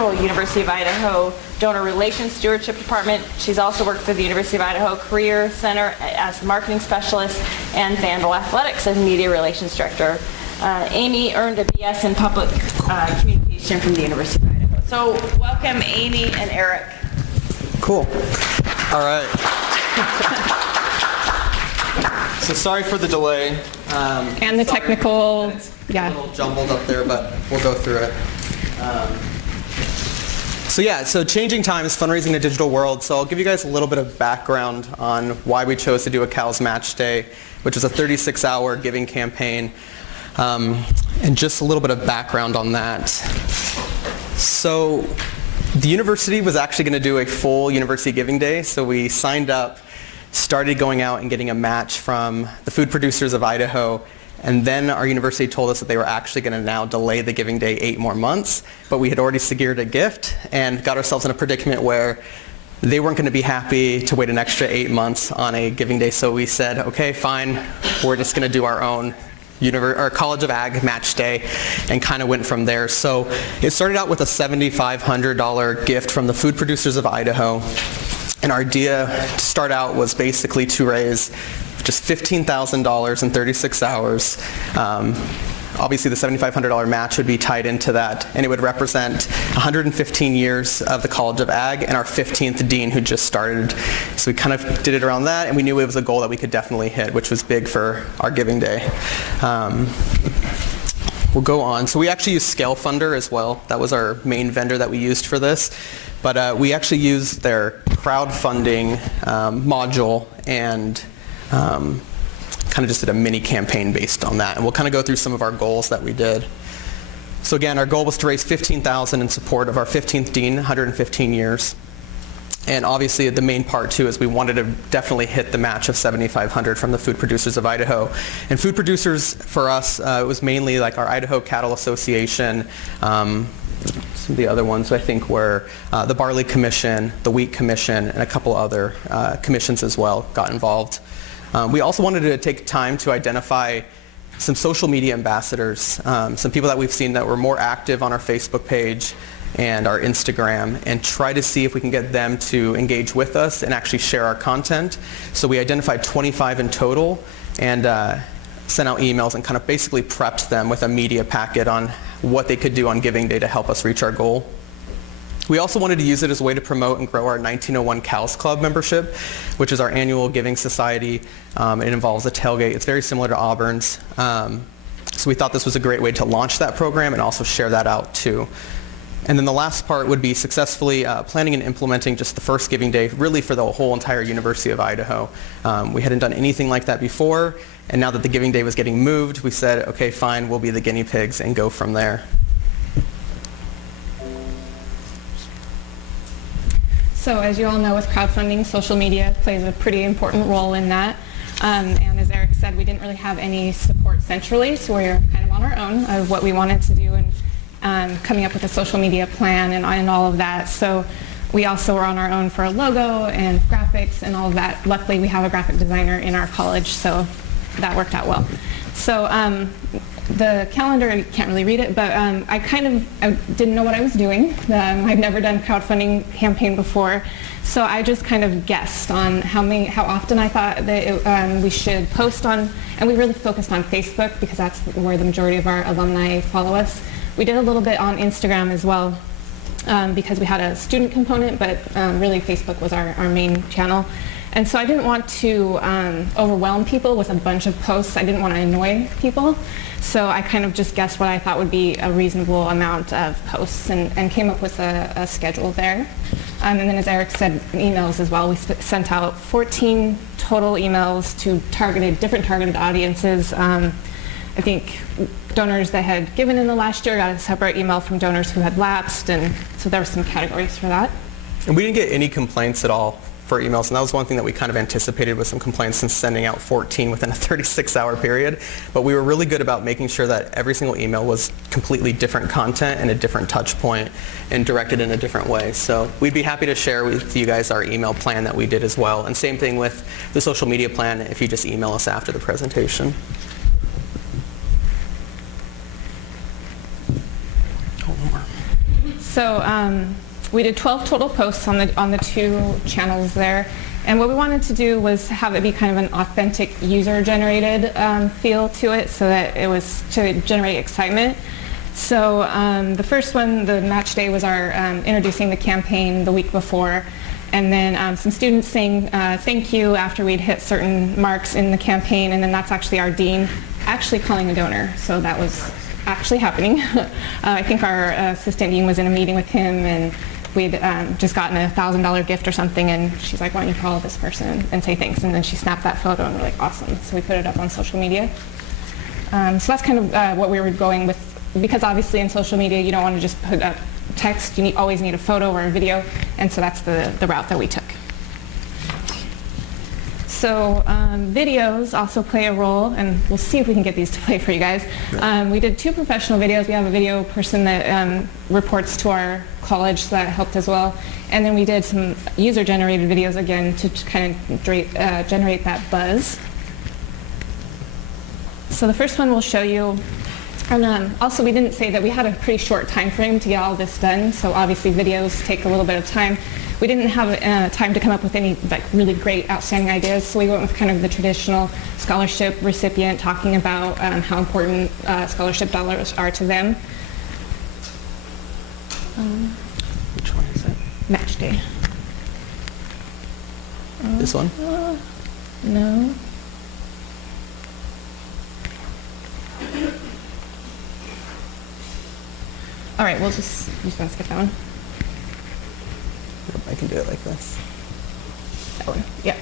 Central University of Idaho Donor Relations Stewardship Department. She's also worked for the University of Idaho Career Center as marketing specialist and Vandal Athletics as media relations director. Amy earned a BS in public communication from the University of Idaho. So welcome, Amy and Eric. Cool. All right. So sorry for the delay. And the technical, a little jumbled up there, but we'll go through it. So changing times, fundraising in a digital world. So I'll give you guys a little bit of background on why we chose to do a Cal's Match Day, which is a 36-hour giving campaign, and just a little bit of background on that. So the university was actually going to do a full university giving day, so we signed up, started going out and getting a match from the food producers of Idaho, and then our university told us that they were actually going to now delay the giving day 8 more months, but we had already secured a gift and got ourselves in a predicament where they weren't going to be happy to wait an extra 8 months on a giving day, so we said, okay, fine, we're just going to do our own College of Ag match day, and kind of went from there. So it started out with a $7,500 gift from the food producers of Idaho, and our idea to start out was basically to raise just $15,000 in 36 hours. Obviously the $7,500 match would be tied into that, and it would represent 115 years of the College of Ag and our 15th dean who just started. So we kind of did it around that, and we knew it was a goal that we could definitely hit, which was big for our giving day. We'll go on. So we actually used Scale Funder as well. That was our main vendor that we used for this. But we actually used their crowdfunding module and kind of just did a mini campaign based on that. And we'll kind of go through some of our goals that we did. So again, our goal was to raise $15,000 in support of our 15th dean, 115 years. And obviously the main part too is we wanted to definitely hit the match of $7,500 from the food producers of Idaho. And food producers for us, it was mainly like our Idaho Cattle Association, some of the other ones I think were the Barley Commission, the Wheat Commission, and a couple other commissions as well got involved. We also wanted to take time to identify some social media ambassadors, some people that we've seen that were more active on our Facebook page and our Instagram, and try to see if we can get them to engage with us and actually share our content. So we identified 25 in total and sent out emails and kind of basically prepped them with a media packet on what they could do on Giving Day to help us reach our goal. We also wanted to use it as a way to promote and grow our 1901 Cows Club membership, which is our annual giving society. It involves a tailgate. It's very similar to Auburn's. So we thought this was a great way to launch that program and also share that out too. And then the last part would be successfully planning and implementing just the first Giving Day really for the whole entire University of Idaho. We hadn't done anything like that before, and now that the Giving Day was getting moved, we said, okay, fine, we'll be the guinea pigs and go from there. So as you all know, with crowdfunding, social media plays a pretty important role in that. And as Eric said, we didn't really have any support centrally, so we were kind of on our own of what we wanted to do and coming up with a social media plan and all of that. So we also were on our own for a logo and graphics and all of that. Luckily, we have a graphic designer in our college, so that worked out well. So the calendar, I can't really read it, but I didn't know what I was doing. I'd never done a crowdfunding campaign before, so I just kind of guessed on how often I thought that we should post on, and we really focused on Facebook because that's where the majority of our alumni follow us. We did a little bit on Instagram as well because we had a student component, but really Facebook was our main channel. And so I didn't want to overwhelm people with a bunch of posts. I didn't want to annoy people. So I kind of just guessed what I thought would be a reasonable amount of posts and came up with a schedule there. And then as Eric said, emails as well. We sent out 14 total emails to different targeted audiences. I think donors that had given in the last year got a separate email from donors who had lapsed, and so there were some categories for that. And we didn't get any complaints at all for emails, and that was one thing that we kind of anticipated with some complaints and sending out 14 within a 36-hour period. But we were really good about making sure that every single email was completely different content and a different touch point and directed in a different way. So we'd be happy to share with you guys our email plan that we did as well. And same thing with the social media plan if you just email us after the presentation. So we did 12 total posts on the 2 channels there. And what we wanted to do was have it be kind of an authentic user-generated feel to it, so that it was to generate excitement. So the first one, the match day, was our introducing the campaign the week before. And then some students saying thank you after we'd hit certain marks in the campaign, and then that's actually our dean actually calling a donor. So that was actually happening. I think our assistant dean was in a meeting with him, and we'd just gotten a $1,000 gift or something, and she's like, why don't you call this person and say thanks? And then she snapped that photo, and we're like, awesome. So we put it up on social media. So that's kind of what we were going with, because obviously in social media you don't want to just put up text, you always need a photo or a video, and so that's the route that we took. So videos also play a role, and we'll see if we can get these to play for you guys. We did 2 professional videos. We have a video person that reports to our college, so that helped as well. And then we did some user-generated videos again to kind of generate that buzz. So the first one we'll show you. And also, we didn't say that we had a pretty short time frame to get all this done, so obviously videos take a little bit of time. We didn't have time to come up with any really great, outstanding ideas, so we went with kind of the traditional scholarship recipient talking about how important scholarship dollars are to them. Which one is it? Match day. This one? No. All right, we'll just skip that one. I can do it like this. That one, yeah.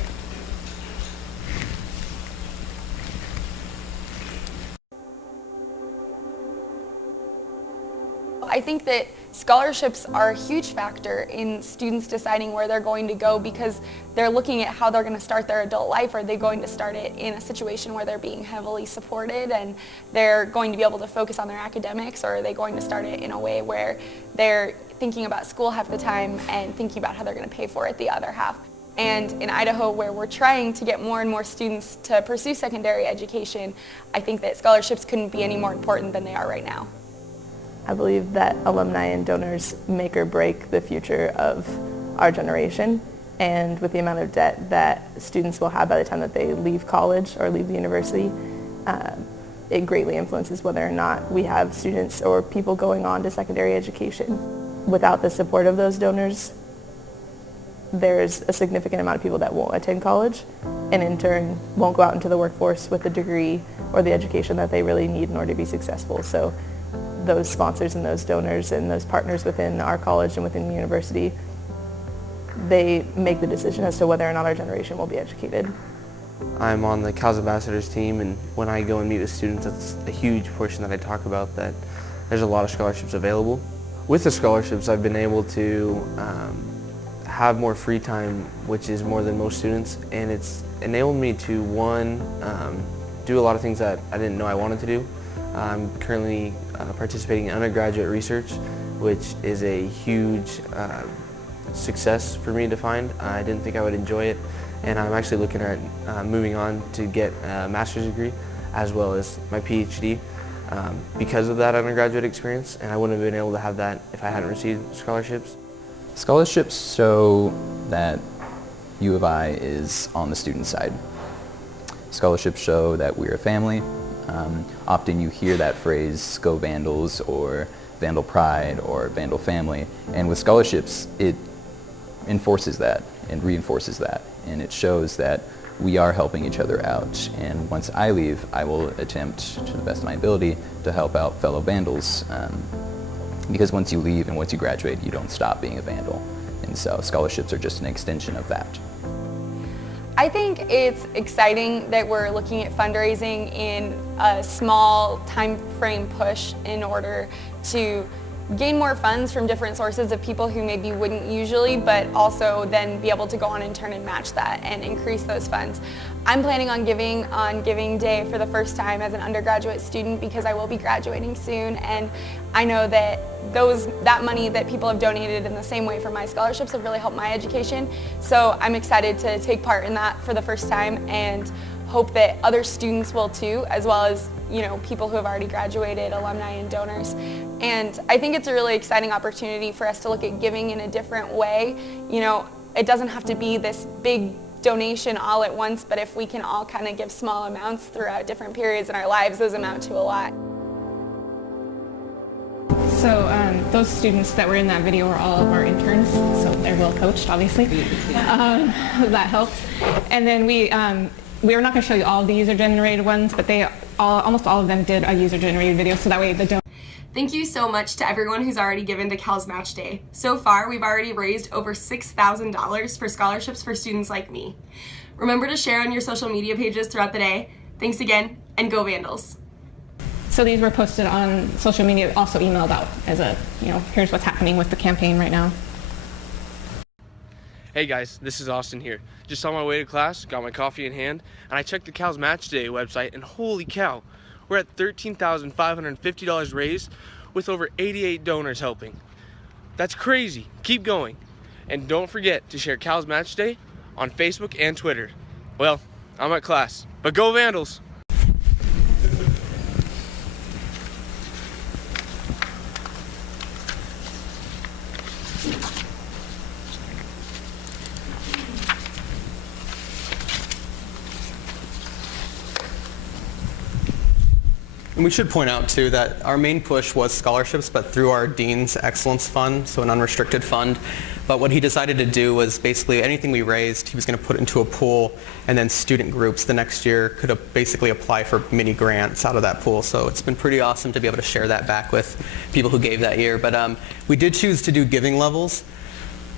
I think that scholarships are a huge factor in students deciding where they're going to go, because they're looking at how they're going to start their adult life. Are they going to start it in a situation where they're being heavily supported and they're going to be able to focus on their academics, or are they going to start it in a way where they're thinking about school half the time and thinking about how they're going to pay for it the other half? And in Idaho, where we're trying to get more and more students to pursue secondary education, I think that scholarships couldn't be any more important than they are right now. I believe that alumni and donors make or break the future of our generation, and with the amount of debt that students will have by the time that they leave college or leave the university, it greatly influences whether or not we have students or people going on to secondary education. Without the support of those donors, there's a significant amount of people that won't attend college and in turn won't go out into the workforce with the degree or the education that they really need in order to be successful. So those sponsors and those donors and those partners within our college and within the university, they make the decision as to whether or not our generation will be educated. I'm on the CALS Ambassadors team, and when I go and meet with students, that's a huge portion that I talk about, that there's a lot of scholarships available. With the scholarships, I've been able to have more free time, which is more than most students, and it's enabled me to, one, do a lot of things that I didn't know I wanted to do. I'm currently participating in undergraduate research, which is a huge success for me to find. I didn't think I would enjoy it, and I'm actually looking at moving on to get a master's degree as well as my PhD because of that undergraduate experience, and I wouldn't have been able to have that if I hadn't received scholarships. Scholarships show that U of I is on the student side. Scholarships show that we're a family. Often you hear that phrase, go Vandals, or Vandal Pride, or Vandal Family, and with scholarships it enforces that and reinforces that, and it shows that we are helping each other out, and once I leave I will attempt to the best of my ability to help out fellow Vandals, because once you leave and once you graduate you don't stop being a Vandal, and so scholarships are just an extension of that. I think it's exciting that we're looking at fundraising in a small time frame push in order to gain more funds from different sources of people who maybe wouldn't usually, but also then be able to go on in turn and match that and increase those funds. I'm planning on giving on Giving Day for the first time as an undergraduate student because I will be graduating soon, and I know that that money that people have donated in the same way for my scholarships have really helped my education. So I'm excited to take part in that for the first time and hope that other students will too, as well as people who have already graduated, alumni and donors. And I think it's a really exciting opportunity for us to look at giving in a different way. It doesn't have to be this big donation all at once, but if we can all kind of give small amounts throughout different periods in our lives, those amount to a lot. So those students that were in that video were all of our interns, so they're well coached, obviously. That helps. And then we were not going to show you all of the user-generated ones, but almost all of them did a user-generated video, so that way the donors. Thank you so much to everyone who's already given to Cal's Match Day. So far, we've already raised over $6,000 for scholarships for students like me. Remember to share on your social media pages throughout the day. Thanks again, and go Vandals. So these were posted on social media, also emailed out as here's what's happening with the campaign right now. Hey guys, this is Austin here. Just on my way to class, got my coffee in hand, and I checked the Cal's Match Day website, and holy cow, we're at $13,550 raised with over 88 donors helping. That's crazy. Keep going. And don't forget to share Cal's Match Day on Facebook and Twitter. Well, I'm at class, but go Vandals! And we should point out too that our main push was scholarships, but through our Dean's Excellence Fund, so an unrestricted fund. But what he decided to do was basically anything we raised, he was going to put into a pool, and then student groups the next year could basically apply for mini grants out of that pool. So it's been pretty awesome to be able to share that back with people who gave that year. But we did choose to do giving levels.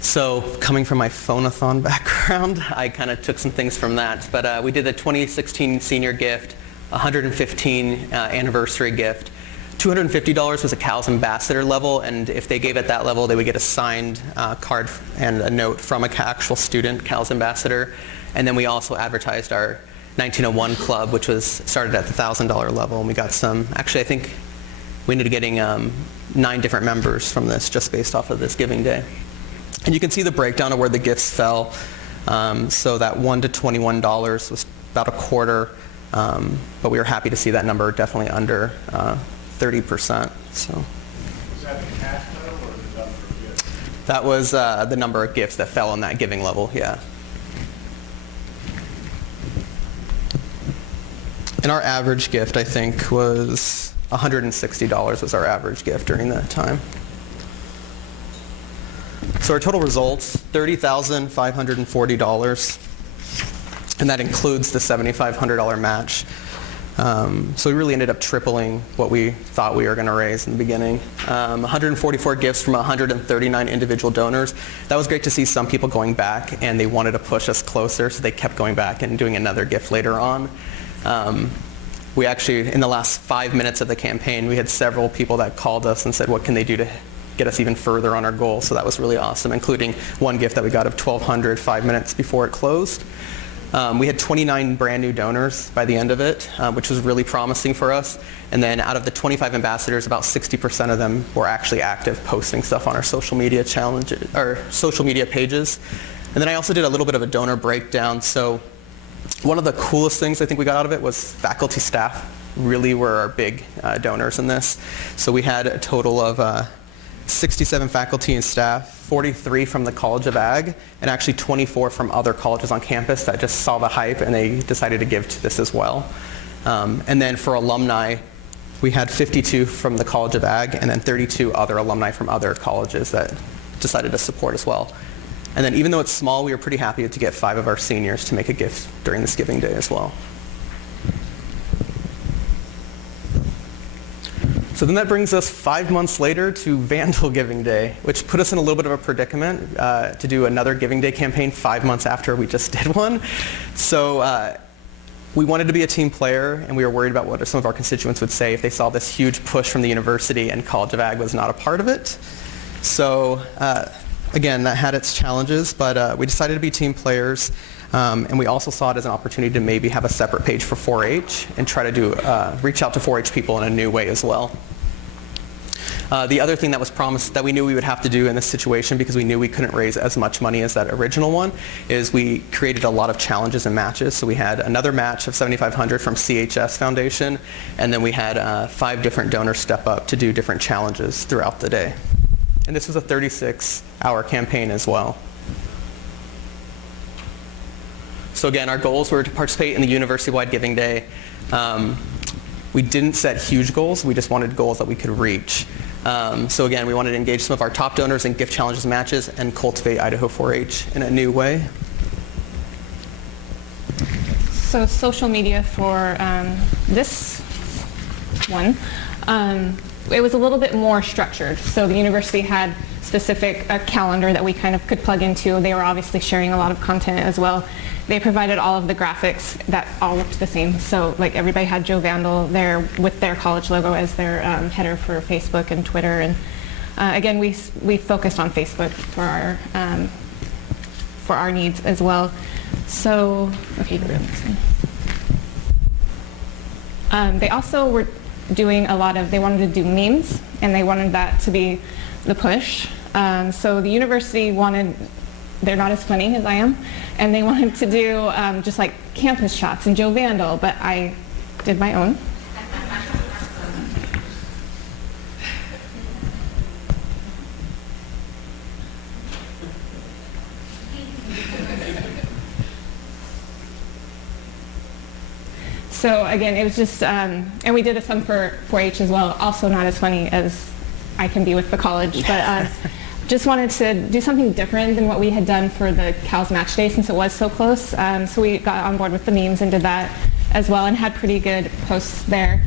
So coming from my phone-a-thon background, I kind of took some things from that. But we did the 2016 senior gift, 115 anniversary gift. $250 was a Cal's ambassador level, and if they gave at that level, they would get a signed card and a note from an actual student, Cal's ambassador. And then we also advertised our 1901 club, which was started at the $1,000 level, and we got some, actually I think we ended up getting 9 different members from this just based off of this giving day. And you can see the breakdown of where the gifts fell. So that $1 to $21 was about a quarter. But we were happy to see that number definitely under 30%. So. Was that the cash total or the number of gifts? That was the number of gifts that fell on that giving level, yeah. And our average gift, I think, was $160 was our average gift during that time. So our total results, $30,540. And that includes the $7,500 match. So we really ended up tripling what we thought we were going to raise in the beginning. 144 gifts from 139 individual donors. That was great to see some people going back, and they wanted to push us closer, so they kept going back and doing another gift later on. We actually, in the last 5 minutes of the campaign, we had several people that called us and said, what can they do to get us even further on our goal? So that was really awesome, including one gift that we got of $1,200 5 minutes before it closed. We had 29 brand new donors by the end of it, which was really promising for us. And then out of the 25 ambassadors, about 60% of them were actually active, posting stuff on our social media social media pages. And then I also did a little bit of a donor breakdown. So one of the coolest things I think we got out of it was faculty staff really were our big donors in this. So we had a total of 67 faculty and staff, 43 from the College of Ag, and actually 24 from other colleges on campus that just saw the hype and they decided to give to this as well. And then for alumni, we had 52 from the College of Ag and then 32 other alumni from other colleges that decided to support as well. And then even though it's small, we were pretty happy to get 5 of our seniors to make a gift during this giving day as well. So then that brings us 5 months later to Vandal Giving Day, which put us in a little bit of a predicament to do another Giving Day campaign 5 months after we just did one. So we wanted to be a team player, and we were worried about what some of our constituents would say if they saw this huge push from the university and College of Ag was not a part of it. So again, that had its challenges, but we decided to be team players. And we also saw it as an opportunity to maybe have a separate page for 4-H and try to reach out to 4-H people in a new way as well. The other thing that was promised that we knew we would have to do in this situation, because we knew we couldn't raise as much money as that original one, is we created a lot of challenges and matches. So we had another match of $7,500 from CHS Foundation, and then we had 5 different donors step up to do different challenges throughout the day. And this was a 36-hour campaign as well. So again, our goals were to participate in the university-wide giving day. We didn't set huge goals, we just wanted goals that we could reach. So again, we wanted to engage some of our top donors in gift challenges and matches and cultivate Idaho 4-H in a new way. So social media for this one, it was a little bit more structured. So the university had specific calendar that we kind of could plug into. They were obviously sharing a lot of content as well. They provided all of the graphics that all looked the same. So like everybody had Joe Vandal there with their college logo as their header for Facebook and Twitter. And again, we focused on Facebook for our needs as well. So, okay, go to the next one. They also were doing a lot of, they wanted to do memes, and they wanted that to be the push. So the university wanted, they're not as funny as I am, and they wanted to do just like campus shots and Joe Vandal, but I did my own. So again, it was just, and we did some for 4-H as well, also not as funny as I can be with the college, but just wanted to do something different than what we had done for the Cal's Match Day since it was so close. So we got on board with the memes and did that as well and had pretty good posts there.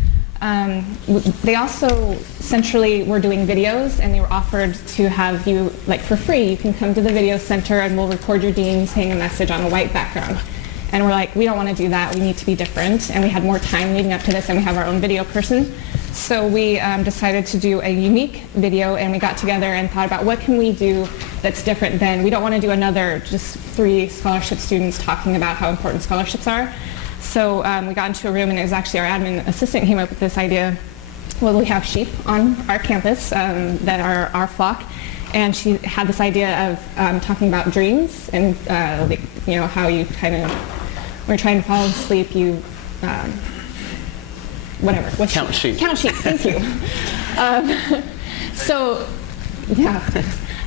They also centrally were doing videos, and they were offered to have you, like for free, you can come to the video center and we'll record your dean saying a message on a white background. And we're like, we don't want to do that, we need to be different. And we had more time leading up to this, and we have our own video person. So we decided to do a unique video, and we got together and thought about what can we do that's different than, we don't want to do another just 3 scholarship students talking about how important scholarships are. So we got into a room, and it was actually our admin assistant came up with this idea. Well, we have sheep on our campus that are our flock. And she had this idea of talking about dreams and like, you know, how you kind of, when you're trying to fall asleep, you, whatever. Count sheep. Count sheep, thank you. So, yeah.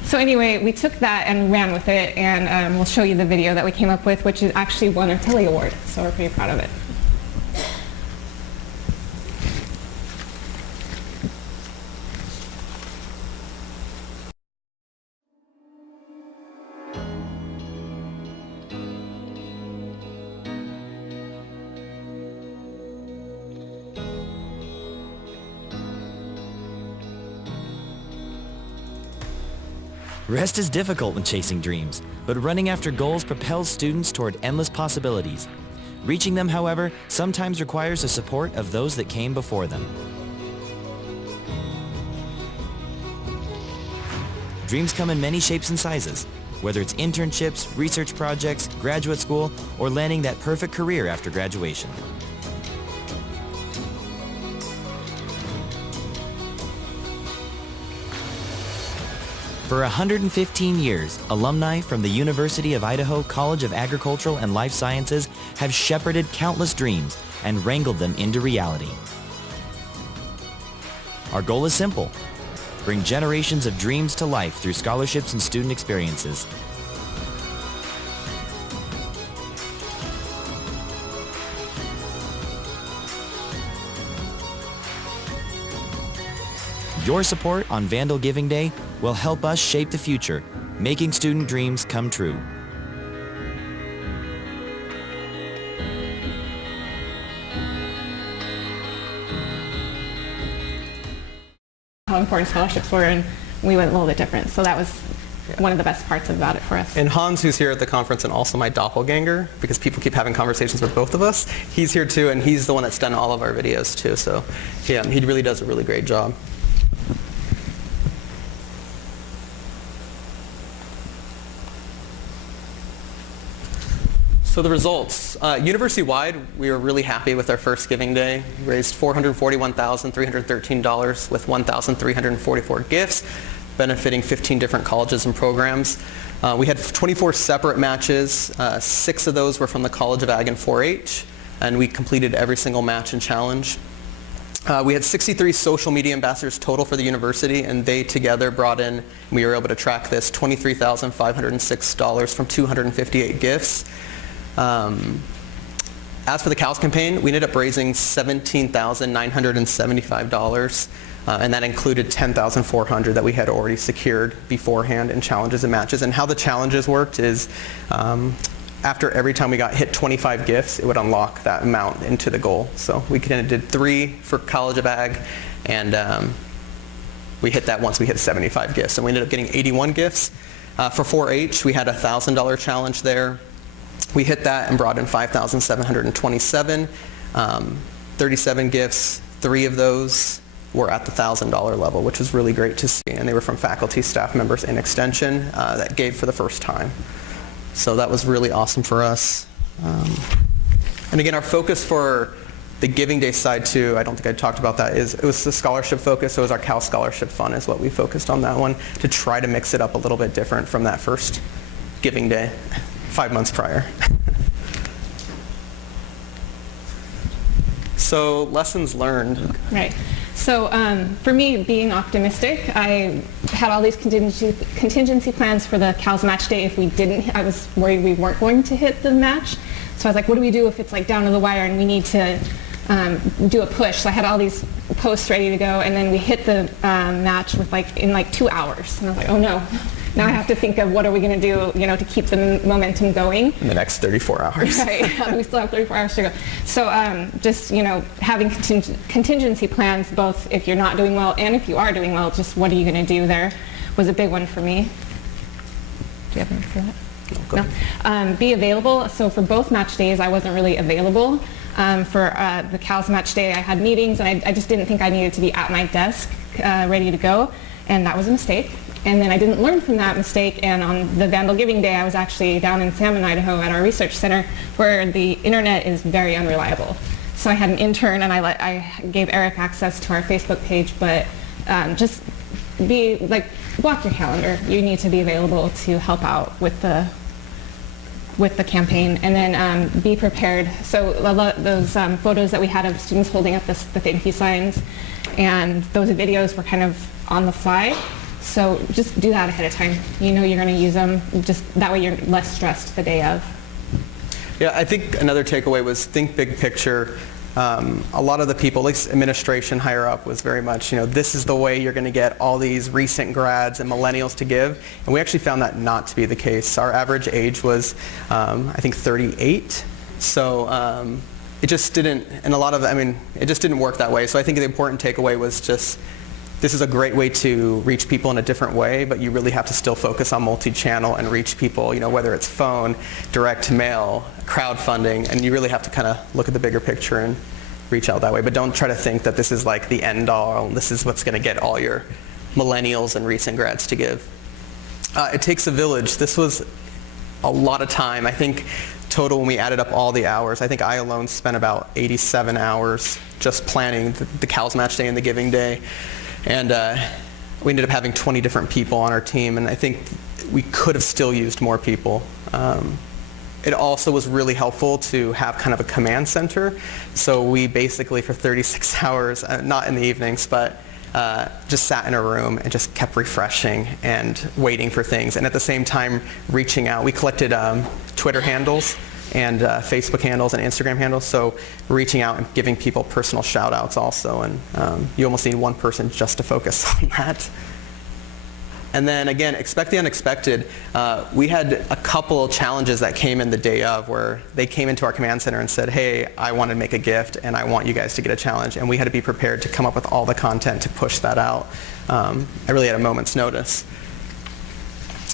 So anyway, we took that and ran with it, and we'll show you the video that we came up with, which is actually won a Telly Award, so we're pretty proud of it. Rest is difficult when chasing dreams, but running after goals propels students toward endless possibilities. Reaching them, however, sometimes requires the support of those that came before them. Dreams come in many shapes and sizes, whether it's internships, research projects, graduate school, or landing that perfect career after graduation. For 115 years, alumni from the University of Idaho College of Agricultural and Life Sciences have shepherded countless dreams and wrangled them into reality. Our goal is simple: bring generations of dreams to life through scholarships and student experiences. Your support on Vandal Giving Day will help us shape the future, making student dreams come true. How important scholarships were, and we went a little bit different. So that was one of the best parts about it for us. And Hans, who's here at the conference and also my doppelganger, because people keep having conversations with both of us, he's here too, and he's the one that's done all of our videos too. So yeah, he really does a really great job. So the results, university-wide, we were really happy with our first giving day. We raised $441,313 with 1,344 gifts, benefiting 15 different colleges and programs. We had 24 separate matches. 6 of those were from the College of Ag and 4-H, and we completed every single match and challenge. We had 63 social media ambassadors total for the university, and they together brought in, we were able to track this, $23,506 from 258 gifts. As for the CALS campaign, we ended up raising $17,975, and that included $10,400 that we had already secured beforehand in challenges and matches. And how the challenges worked is after every time we got hit 25 gifts, it would unlock that amount into the goal. So we did 3 for College of Ag, and we hit that once we hit 75 gifts. And we ended up getting 81 gifts. For 4-H, we had a $1,000 challenge there. We hit that and brought in 5,727, 37 gifts. 3 of those were at the $1,000 level, which was really great to see. And they were from faculty, staff members, and extension that gave for the first time. So that was really awesome for us. And again, our focus for the Giving Day side too, I don't think I talked about that, it was the scholarship focus. So it was our Cal Scholarship Fund is what we focused on that one, to try to mix it up a little bit different from that first Giving Day 5 months prior. So lessons learned. Right. So for me, being optimistic, I had all these contingency plans for the CALS match day. If we didn't, I was worried we weren't going to hit the match. So I was like, what do we do if it's like down to the wire and we need to do a push? So I had all these posts ready to go, and then we hit the match in 2 hours. And I was like, oh no. Now I have to think of what are we going to do, to keep the momentum going. In the next 34 hours. Right. We still have 34 hours to go. So just, having contingency plans, both if you're not doing well and if you are doing well, just what are you going to do there was a big one for me. Do you have anything for that? No. Be available. So for both match days, I wasn't really available. For the CALS match day, I had meetings, and I just didn't think I needed to be at my desk ready to go, and that was a mistake. And then I didn't learn from that mistake, and on the Vandal Giving Day, I was actually down in Salmon, Idaho at our research center where the internet is very unreliable. So I had an intern, and I gave Eric access to our Facebook page, but just block your calendar. You need to be available to help out with the campaign, and then be prepared. So those photos that we had of students holding up the thank you signs, and those videos were kind of on the fly. So just do that ahead of time. You're going to use them. Just that way you're less stressed the day of. Yeah, I think another takeaway was think big picture. A lot of the people, like administration higher up, was very much, this is the way you're going to get all these recent grads and millennials to give. And we actually found that not to be the case. Our average age was, I think, 38. So it just didn't, and it just didn't work that way. So I think the important takeaway was just, this is a great way to reach people in a different way, but you really have to still focus on multi-channel and reach people, whether it's phone, direct mail, crowdfunding, and you really have to kind of look at the bigger picture and reach out that way. But don't try to think that this is like the end all, this is what's going to get all your millennials and recent grads to give. It takes a village. This was a lot of time. I think total, when we added up all the hours, I think I alone spent about 87 hours just planning the CALS match day and the Giving Day. And we ended up having 20 different people on our team, and I think we could have still used more people. It also was really helpful to have kind of a command center. So we basically, for 36 hours, not in the evenings, but just sat in a room and just kept refreshing and waiting for things. And at the same time, reaching out. We collected Twitter handles and Facebook handles and Instagram handles, so reaching out and giving people personal shout outs also, and you almost need one person just to focus on that. And then again, expect the unexpected. We had a couple challenges that came in the day of where they came into our command center and said, hey, I want to make a gift and I want you guys to get a challenge, and we had to be prepared to come up with all the content to push that out. I really had a moment's notice.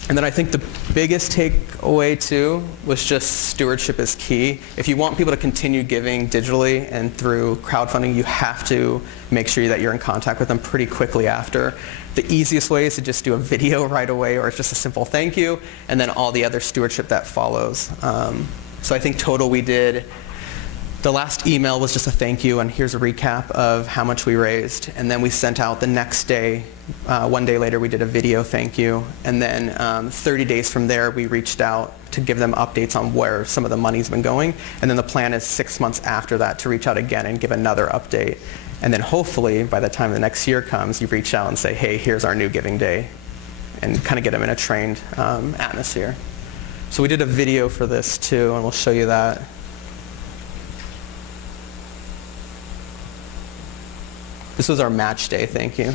And then I think the biggest takeaway too was just stewardship is key. If you want people to continue giving digitally and through crowdfunding, you have to make sure that you're in contact with them pretty quickly after. The easiest way is to just do a video right away, or it's just a simple thank you, and then all the other stewardship that follows. So I think total we did, the last email was just a thank you and here's a recap of how much we raised. And then we sent out the next day, one day later we did a video thank you. And then 30 days from there we reached out to give them updates on where some of the money's been going. And then the plan is 6 months after that to reach out again and give another update. And then hopefully by the time the next year comes, you reach out and say, hey, here's our new giving day, and kind of get them in a trained atmosphere. So we did a video for this too, and we'll show you that. This was our match day, thank you.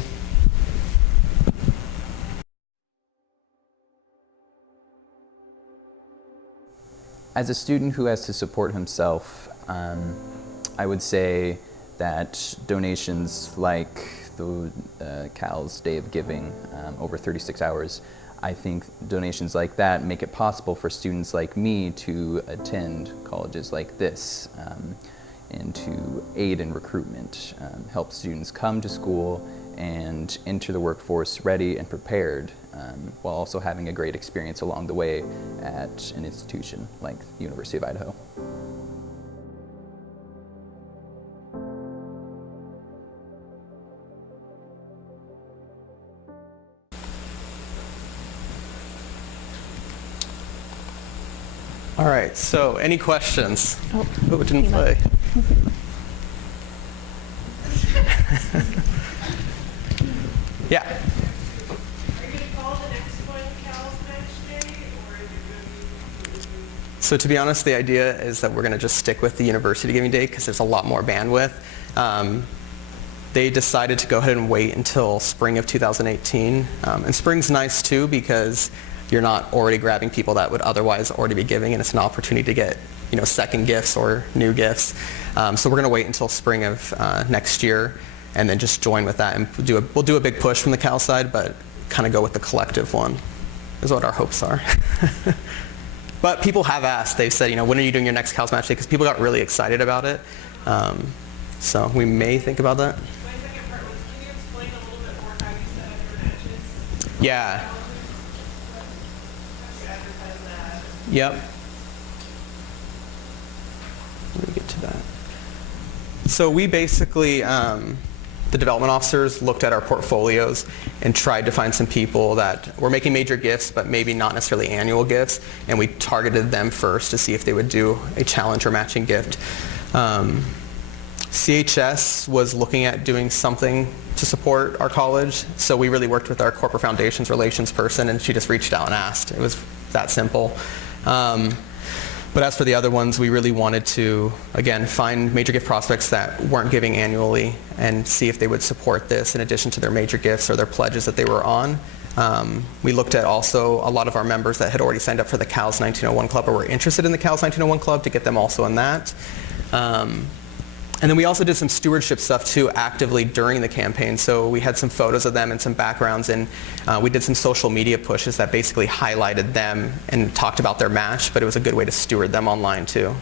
As a student who has to support himself, I would say that donations like the Cal's Day of Giving, over 36 hours, I think donations like that make it possible for students like me to attend colleges like this and to aid in recruitment, help students come to school and enter the workforce ready and prepared, while also having a great experience along the way at an institution like the University of Idaho. All right, so any questions? Oh, it didn't play. Yeah. Are you going to call the next one Cal's Match Day, or is it going to be? So to be honest, the idea is that we're going to just stick with the University Giving Day because there's a lot more bandwidth. They decided to go ahead and wait until spring of 2018. And spring's nice too because you're not already grabbing people that would otherwise already be giving, and it's an opportunity to get, second gifts or new gifts. So we're going to wait until spring of next year and then just join with that, and we'll do a big push from the Cal side, but kind of go with the collective one is what our hopes are. But people have asked. They've said, when are you doing your next Cal's Match Day? Because people got really excited about it. So we may think about that. My second part was, can you explain a little bit more how you set up your matches? Yeah. How you advertise that? Yep. Let me get to that. So we basically, the development officers looked at our portfolios and tried to find some people that were making major gifts, but maybe not necessarily annual gifts, and we targeted them first to see if they would do a challenge or matching gift. CHS was looking at doing something to support our college, so we really worked with our corporate foundations relations person, and she just reached out and asked. It was that simple. But as for the other ones, we really wanted to, again, find major gift prospects that weren't giving annually and see if they would support this in addition to their major gifts or their pledges that they were on. We looked at also a lot of our members that had already signed up for the CALS 1901 Club or were interested in the CALS 1901 Club to get them also in that. And then we also did some stewardship stuff too actively during the campaign. So we had some photos of them and some backgrounds, and we did some social media pushes that basically highlighted them and talked about their match, but it was a good way to steward them online too.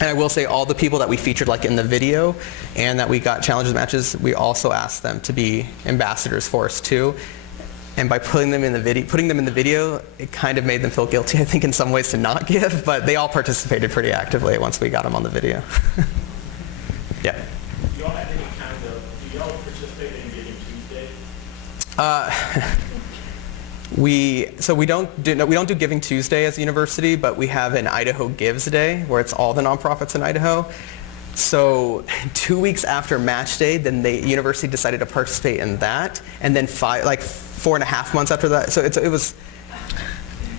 And I will say all the people that we featured like in the video and that we got challenges matches, we also asked them to be ambassadors for us too. And by putting them in the video, it kind of made them feel guilty, I think, in some ways to not give, but they all participated pretty actively once we got them on the video. Yeah. Do y'all have any do y'all participate in Giving Tuesday? We don't do Giving Tuesday as a university, but we have an Idaho Gives Day where it's all the nonprofits in Idaho. So 2 weeks after Match Day, then the university decided to participate in that, and then 4.5 months after that. So it was,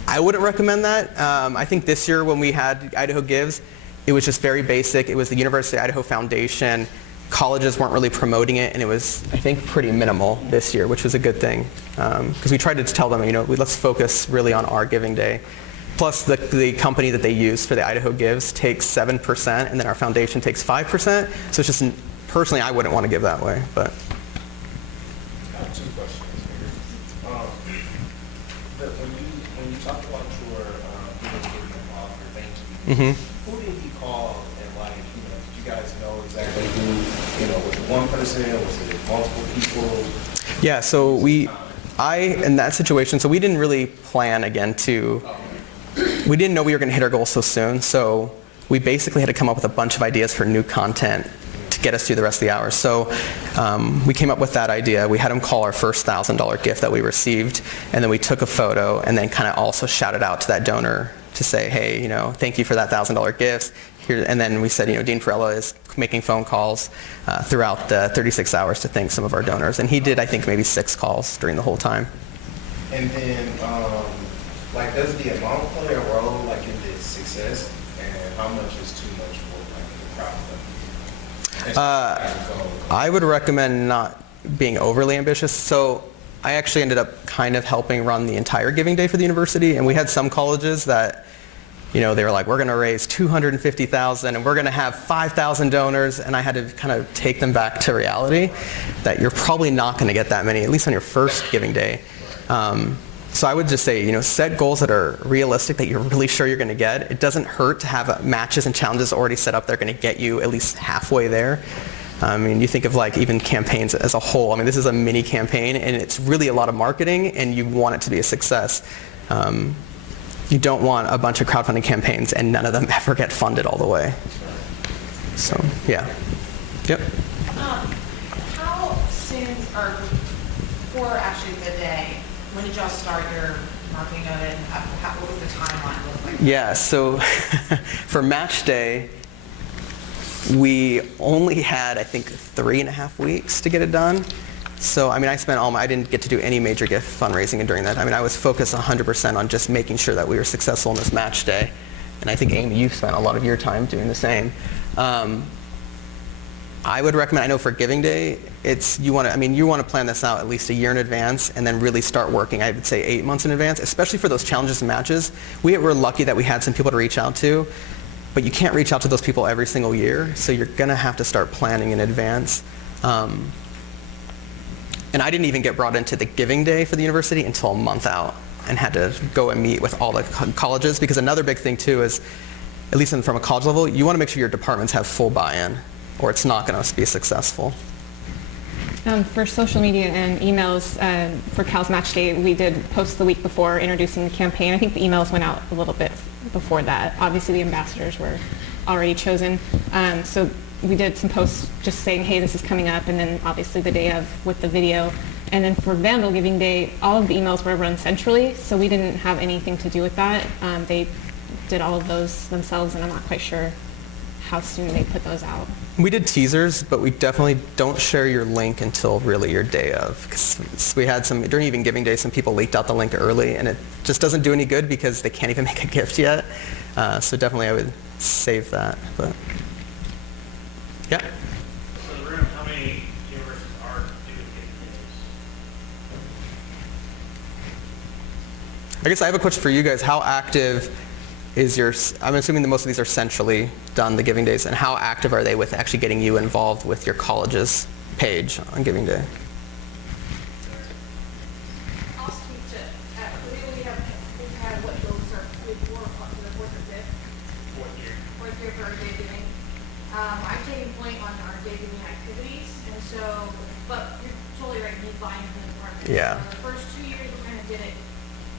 I wouldn't recommend that. I think this year when we had Idaho Gives, it was just very basic. It was the University of Idaho Foundation. Colleges weren't really promoting it, and it was, I think, pretty minimal this year, which was a good thing. Because we tried to tell them, let's focus really on our Giving Day. Plus, the company that they use for the Idaho Gives takes 7%, and then our foundation takes 5%. So it's just, personally, I wouldn't want to give that way. But I have two questions here. When you talk about your giving offer, thank you. Who did he call, and did you guys know exactly who? Was it one person? Was it multiple people? yeah, so in that situation, so we didn't really plan again to we didn't know we were going to hit our goal so soon, so we basically had to come up with a bunch of ideas for new content to get us through the rest of the hours. So we came up with that idea. We had them call our first $1,000 gift that we received, and then we took a photo and then kind of also shouted out to that donor to say, hey, you know, thank you for that $1,000 gift. Here, and then we said, you know, Dean Perella is making phone calls throughout the 36 hours to thank some of our donors. And he did, I think, maybe 6 calls during the whole time. And then, like, does the amount play a role, like, in the success, and how much is too much for, like, the crowdfunding? I would recommend not being overly ambitious. So I actually ended up kind of helping run the entire giving day for the university, and we had some colleges that, you know, they were like, we're going to raise $250,000 and we're going to have 5,000 donors, and I had to kind of take them back to reality that you're probably not going to get that many, at least on your first giving day. So I would just say, you know, set goals that are realistic, that you're really sure you're going to get. It doesn't hurt to have matches and challenges already set up that are going to get you at least halfway there. I mean, you think of like even campaigns as a whole. I mean, this is a mini campaign, and it's really a lot of marketing, and you want it to be a success. You don't want a bunch of crowdfunding campaigns and none of them ever get funded all the way. So, yeah. Yep. How soon, or before actually the day, when did y'all start your marketing of it? What was the timeline look like? Yeah, so for match day, we only had, I think, 3.5 weeks to get it done. So, I mean, I didn't get to do any major gift fundraising during that. I mean, I was focused 100% on just making sure that we were successful in this match day. And I think, Amy, you spent a lot of your time doing the same. I would recommend, I know for giving day, you want to plan this out at least a year in advance and then really start working, I would say 8 months in advance, especially for those challenges and matches. We were lucky that we had some people to reach out to, but you can't reach out to those people every single year, so you're going to have to start planning in advance. And I didn't even get brought into the giving day for the university until a month out, and had to go and meet with all the colleges, because another big thing too is, at least from a college level, you want to make sure your departments have full buy-in, or it's not going to be successful. For social media and emails, for Cal's Match Day, we did post the week before introducing the campaign. I think the emails went out a little bit before that. Obviously, the ambassadors were already chosen. So we did some posts just saying, hey, this is coming up, and then obviously the day of with the video. And then for Vandal Giving Day, all of the emails were run centrally, so we didn't have anything to do with that. They did all of those themselves, and I'm not quite sure how soon they put those out. We did teasers, but we definitely don't share your link until really your day of. 'Cause we had during even Giving Day, some people leaked out the link early, and it just doesn't do any good because they can't even make a gift yet. So definitely I would save that. But yeah. So the room, how many universities are doing giving days? I guess I have a question for you guys. How active is I'm assuming that most of these are centrally done, the Giving Days, and how active are they with actually getting you involved with your college's page on Giving Day? I'll speak to, we've had what those are, fourth or fifth. Fourth year for our day giving. I've taken point on our day giving activities, and so, but you're totally right, you need buy-in from the department. Yeah. So the first 2 years, we kind of did it,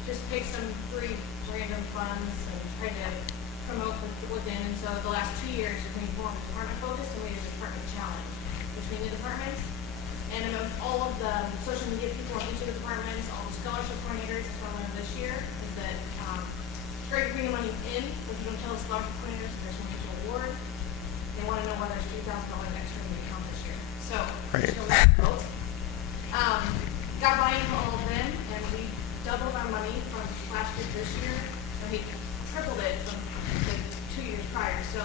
just pick some free random funds and try to promote within, and so the last 2 years, we've been more department focused, and we did a department challenge between the departments. And among all of the social media people in each of the departments, all the scholarship coordinators, that's what I learned this year, is that it's great bringing money in, but you don't tell the scholarship coordinators there's going to be an award. They want to know whether there's $2,000 extra in the account this year. So, Right. so we both. Got buy-in from all of them, and we doubled our money from last year to this year, and we tripled it from the 2 years prior. So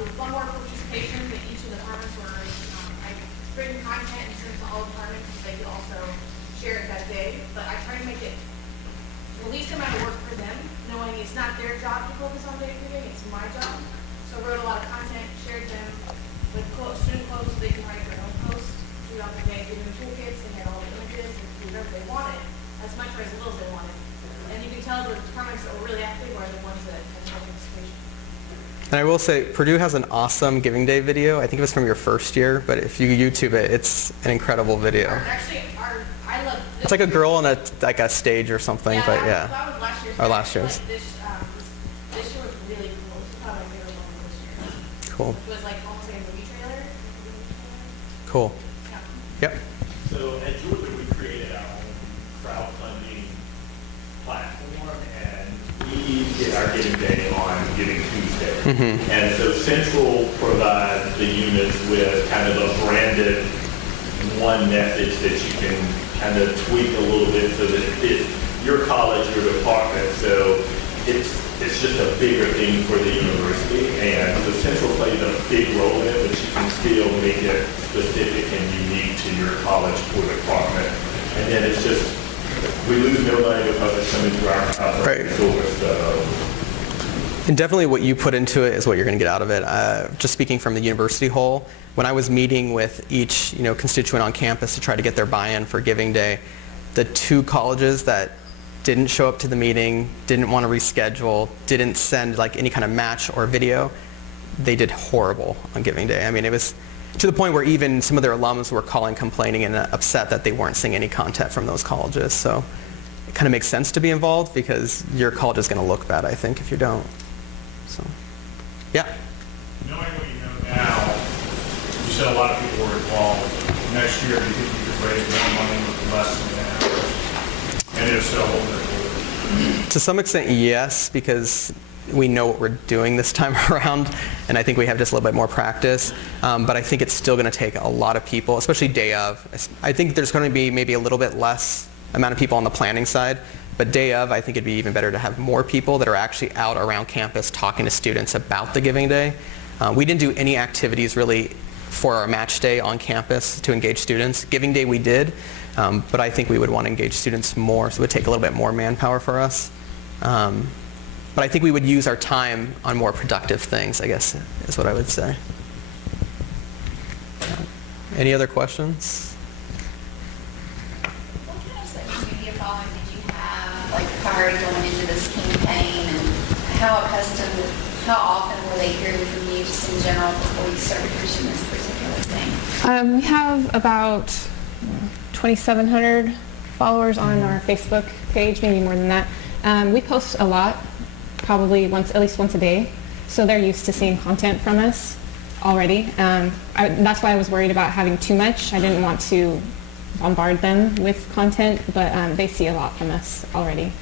with one more participation that each of the departments were written content and sent to all departments so they could also share it that day. But I try to make it the least amount of work for them, knowing it's not their job to focus on day giving, it's my job. So I wrote a lot of content, shared them with student quotes so they can write their own posts throughout the day, give them toolkits, and get all the images and do whatever they wanted, as much or as little as they wanted. And you can tell the departments that were really active are the ones that had no participation. And I will say, Purdue has an awesome Giving Day video. I think it was from your first year, but if you YouTube it, it's an incredible video. Actually, I love this. It's like a girl on a stage or something, Yeah, but yeah. that was last year's. Or last year's. Like this Cool. It was like almost like a movie trailer. Cool. Yeah. Yep. So at Georgia, we created our own crowdfunding platform, and we did our Giving Day on Giving Tuesday. And so Central provides the units with kind of a branded one message that you can kind of tweak a little bit so that it fits your college, your department. So it's just a bigger thing for the university. And so Central plays a big role in it, but you can still make it specific and unique to your college or department. And then it's just, we lose no money because it's coming through our Right. source. So And definitely what you put into it is what you're going to get out of it. Just speaking from the university whole, when I was meeting with each constituent on campus to try to get their buy-in for Giving Day, the 2 colleges that didn't show up to the meeting, didn't want to reschedule, didn't send like any kind of match or video, they did horrible on Giving Day. I mean, it was to the point where even some of their alums were calling, complaining, and upset that they weren't seeing any content from those colleges. So it kind of makes sense to be involved because your college is going to look bad, I think, if you don't. So, yeah. Knowing what you know now, you said a lot of people were involved. Next year, do you think you could raise more money with less than that? And if so, what would it be? To some extent, yes, because we know what we're doing this time around, and I think we have just a little bit more practice. But I think it's still going to take a lot of people, especially day of. I think there's going to be maybe a little bit less amount of people on the planning side, but day of, I think it'd be even better to have more people that are actually out around campus talking to students about the Giving Day. We didn't do any activities really for our match day on campus to engage students. Giving Day we did, but I think we would want to engage students more, so it would take a little bit more manpower for us. But I think we would use our time on more productive things, I guess, is what I would say. Any other questions? What kind of social media following did you have, like, prior to going into this campaign, and how often were they hearing from you just in general before you started pushing this particular thing? We have about 2,700 followers on our Facebook page, maybe more than that. We post a lot, probably at least once a day, so they're used to seeing content from us already. That's why I was worried about having too much. I didn't want to bombard them with content, but they see a lot from us already.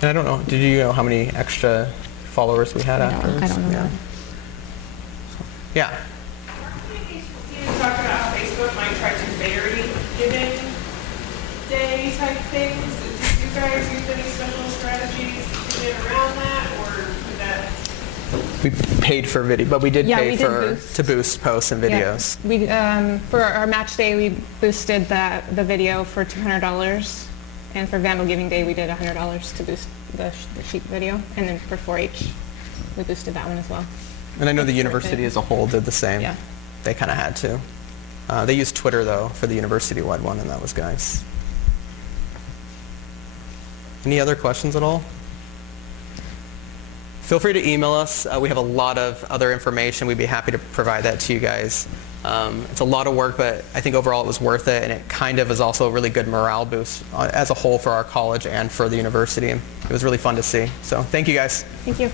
And I don't know, did you know how many extra followers we had afterwards? I don't know that. Yeah. You talked about how Facebook might try to vary Giving Day type things. Did you guys use any special strategies to get around that, or did that? We paid for video, but we did pay boost. to boost posts and videos. Yeah. We for our match day, we boosted the video for $200, and for Vandal Giving Day, we did $100 to boost the sheep video, and then for 4-H, we boosted that one as well. And I know the university as a whole did the same. Yeah. They kind of had to. They used Twitter, though, for the university-wide one, and that was nice. Any other questions at all? Feel free to email us. We have a lot of other information. We'd be happy to provide that to you guys. It's a lot of work, but I think overall it was worth it, and it kind of is also a really good morale boost as a whole for our college and for the university. It was really fun to see. So thank you, guys. Thank you.